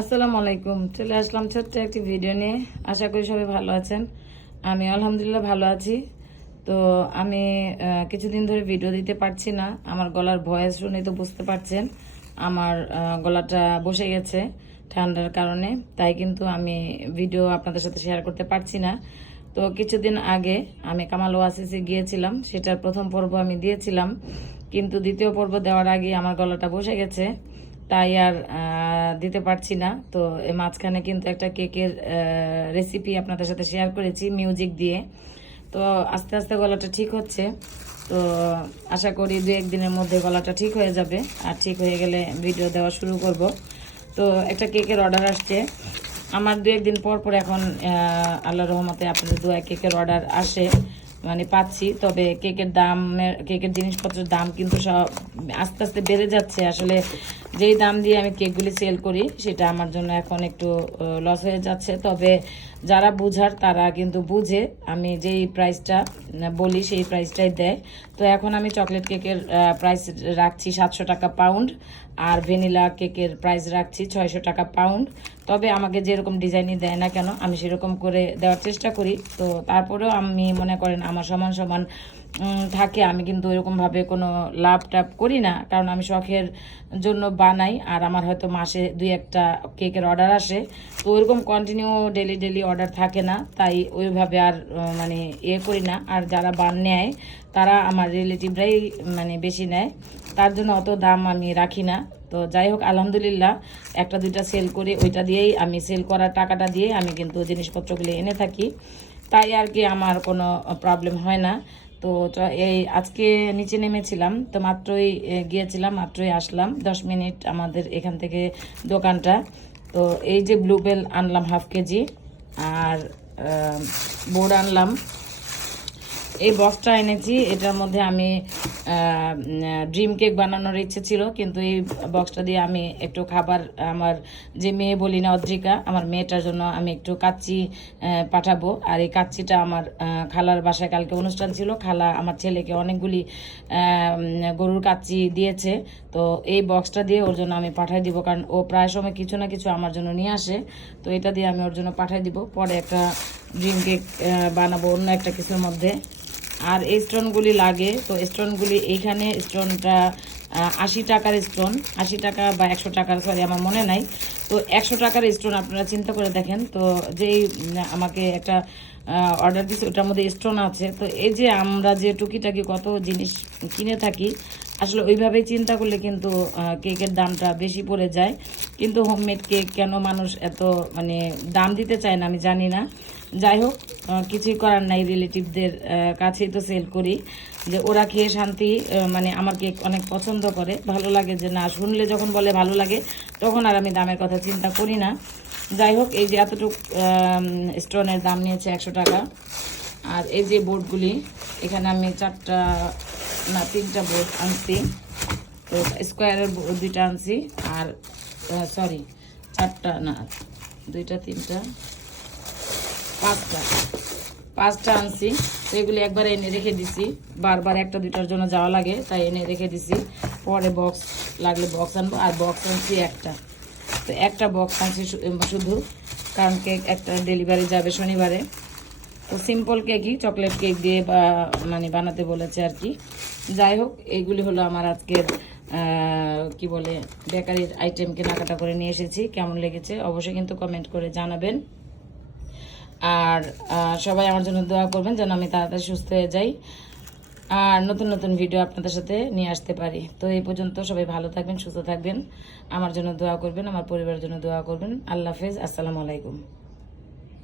আসসালামু আলাইকুম। চলে আসলাম ছোট্ট একটি ভিডিও নিয়ে। আশা করি সবাই ভালো আছেন। আমি আলহামদুলিল্লাহ ভালো আছি। তো আমি কিছুদিন ধরে ভিডিও দিতে পারছি না। আমার গলার ভয়েস শুনে তো বুঝতে পারছেন। আমার গলাটা বসে গেছে ঠান্ডার কারণে। তাই কিন্তু আমি ভিডিও আপনাদের সাথে শেয়ার করতে পারছি না। তো কিছুদিন আগে আমি কামাল ওয়াসিসে গিয়েছিলাম। সেটার প্রথম পর্ব আমি দিয়েছিলাম। কিন্তু দ্বিতীয় পর্ব দেওয়ার আগে আমার গলাটা বসে গেছে। তাই আর দিতে পারছি না। তো মাঝখানে কিন্তু একটা কেকের রেসিপি আপনাদের সাথে শেয়ার করেছি মিউজিক দিয়ে। তো আস্তে আস্তে গলাটা ঠিক হচ্ছে। তো আশা করি দু একদিনের মধ্যে গলাটা ঠিক হয়ে যাবে। আর ঠিক হয়ে গেলে ভিডিও দেওয়া শুরু করব। তো একটা কেকের অর্ডার আসছে। আমার দু একদিন পর পর এখন আল্লাহ রহমতে আপনাদের দু এক কেকের অর্ডার আসে। মানে পাচ্ছি। তবে কেকের দামের, কেকের জিনিসপত্রের দাম কিন্তু সব আস্তে আস্তে বেড়ে যাচ্ছে। আসলে যেই দাম দিয়ে আমি কেকগুলি সেল করি, সেটা আমার জন্য এখন একটু লস হয়ে যাচ্ছে। তবে যারা বুঝার, তারা কিন্তু বুঝে আমি যেই প্রাইসটা বলি সেই প্রাইসটাই দেয়। তো এখন আমি চকলেট কেকের প্রাইস রাখছি সাতশো টাকা পাউন্ড আর ভ্যানিলা কেকের প্রাইস রাখছি ছয়শো টাকা পাউন্ড তবে আমাকে যেরকম ডিজাইনই দেয় না কেন, আমি সেরকম করে দেওয়ার চেষ্টা করি। তো তারপরেও আমি মনে করেন আমার সমান সমান থাকে। আমি কিন্তু এরকমভাবে কোনো লাভ টাভ করি না। কারণ আমি শখের জন্য বানাই আর আমার হয়তো মাসে দুই একটা কেকের অর্ডার আসে। তো ওইরকম কন্টিনিউ ডেলি ডেলি অর্ডার থাকে না, তাই ওইভাবে আর মানে ইয়ে করি না। আর যারা বান নেয়, তারা আমার রিলেটিভরাই মানে বেশি নেয়। তার জন্য অত দাম আমি রাখি না। তো যাই হোক, আলহামদুলিল্লাহ, একটা দুইটা সেল করে, ওইটা দিয়েই আমি সেল করার টাকাটা দিয়ে আমি কিন্তু জিনিসপত্রগুলো এনে থাকি। তাই আর কি আমার কোনো প্রবলেম হয় না। তো এই আজকে নিচে নেমেছিলাম, তো মাত্রই গিয়েছিলাম, মাত্রই আসলাম। দশ মিনিট আমাদের এখান থেকে দোকানটা। তো এই যে ব্লুবেল আনলাম হাফ কেজি, আর বোর্ড আনলাম। এই বক্সটা এনেছি, এটার মধ্যে আমি ড্রিম কেক বানানোর ইচ্ছে ছিল, কিন্তু এই বক্সটা দিয়ে আমি একটু খাবার, আমার যে মেয়ে বলি না অদ্রিকা, আমার মেয়েটার জন্য আমি একটু কাচ্চি পাঠাবো। আর এই কাচ্চিটা আমার খালার বাসায় কালকে অনুষ্ঠান ছিল, খালা আমার ছেলেকে অনেকগুলি গরুর কাচ্চি দিয়েছে। তো এই বক্সটা দিয়ে ওর জন্য আমি পাঠাই দিব, কারণ ও প্রায় সময় কিছু না কিছু আমার জন্য নিয়ে আসে। তো এটা দিয়ে আমি ওর জন্য পাঠাই দিব। পরে একটা ড্রিম কেক বানাবো অন্য একটা কিছুর মধ্যে। আর এই স্টোনগুলি লাগে। তো স্টোনগুলি এইখানে স্টোনটা আশি টাকার স্টোন আশি টাকা বা একশো টাকার সরি আমার মনে নাই। তো একশো টাকার স্টোন আপনারা চিন্তা করে দেখেন। তো যেই আমাকে একটা অর্ডার দিচ্ছে ওটার মধ্যে স্টোন আছে। তো এই যে আমরা যে টুকিটাকি কত জিনিস কিনে থাকি, আসলে ওইভাবেই চিন্তা করলে কিন্তু কেকের দামটা বেশি পড়ে যায়। কিন্তু হোমমেড কেক কেন মানুষ এত মানে দাম দিতে চায় না, আমি জানি না। যাই হোক কিছুই করার নাই রিলেটিভদের কাছেই তো সেল করি। যে ওরা খেয়ে শান্তি মানে আমার কেক অনেক পছন্দ করে। ভালো লাগে যে না, শুনলে যখন বলে ভালো লাগে, তখন আর আমি দামের কথা চিন্তা করি না। যাই হোক, এই যে এতটুক স্টোনের দাম নিয়েছে একশো টাকা। আর এই যে বোর্ডগুলি এখানে আমি চারটা, না, তিনটা বোর্ড আনছি। তো স্কোয়ারের দুইটা আনছি। আর সরি চারটা, না, দুইটা, তিনটা পাঁচটা। পাঁচটা আনছি, তো এগুলি একবার এনে রেখে দিছি। বারবার একটা, দুইটার জন্য যাওয়া লাগে, তাই এনে রেখে দিছি। পরে বক্স লাগলে বক্স আনব, আর বক্স আনছি একটা। তো একটা বক্স আনছি শুধু, কারণ কেক একটা ডেলিভারি যাবে শনিবারে। তো সিম্পল কেকই চকলেট কেক দিয়ে বা মানে বানাতে বলেছে আর কি। যাই হোক, এইগুলি হলো আমার আজকের কি বলে, বেকারির আইটেম কেনাকাটা করে নিয়ে এসেছি। কেমন লেগেছে, অবশ্যই কিন্তু কমেন্ট করে জানাবেন। আর সবাই আমার জন্য দোয়া করবেন যেন আমি তাড়াতাড়ি সুস্থ হয়ে যাই। আর নতুন নতুন ভিডিও আপনাদের সাথে নিয়ে আসতে পারি। তো এই পর্যন্ত সবাই ভালো থাকবেন, সুস্থ থাকবেন। আমার জন্য দোয়া করবেন, আমার পরিবারের জন্য দোয়া করবেন। আল্লাহ হাফেজ, আসসালামু আলাইকুম।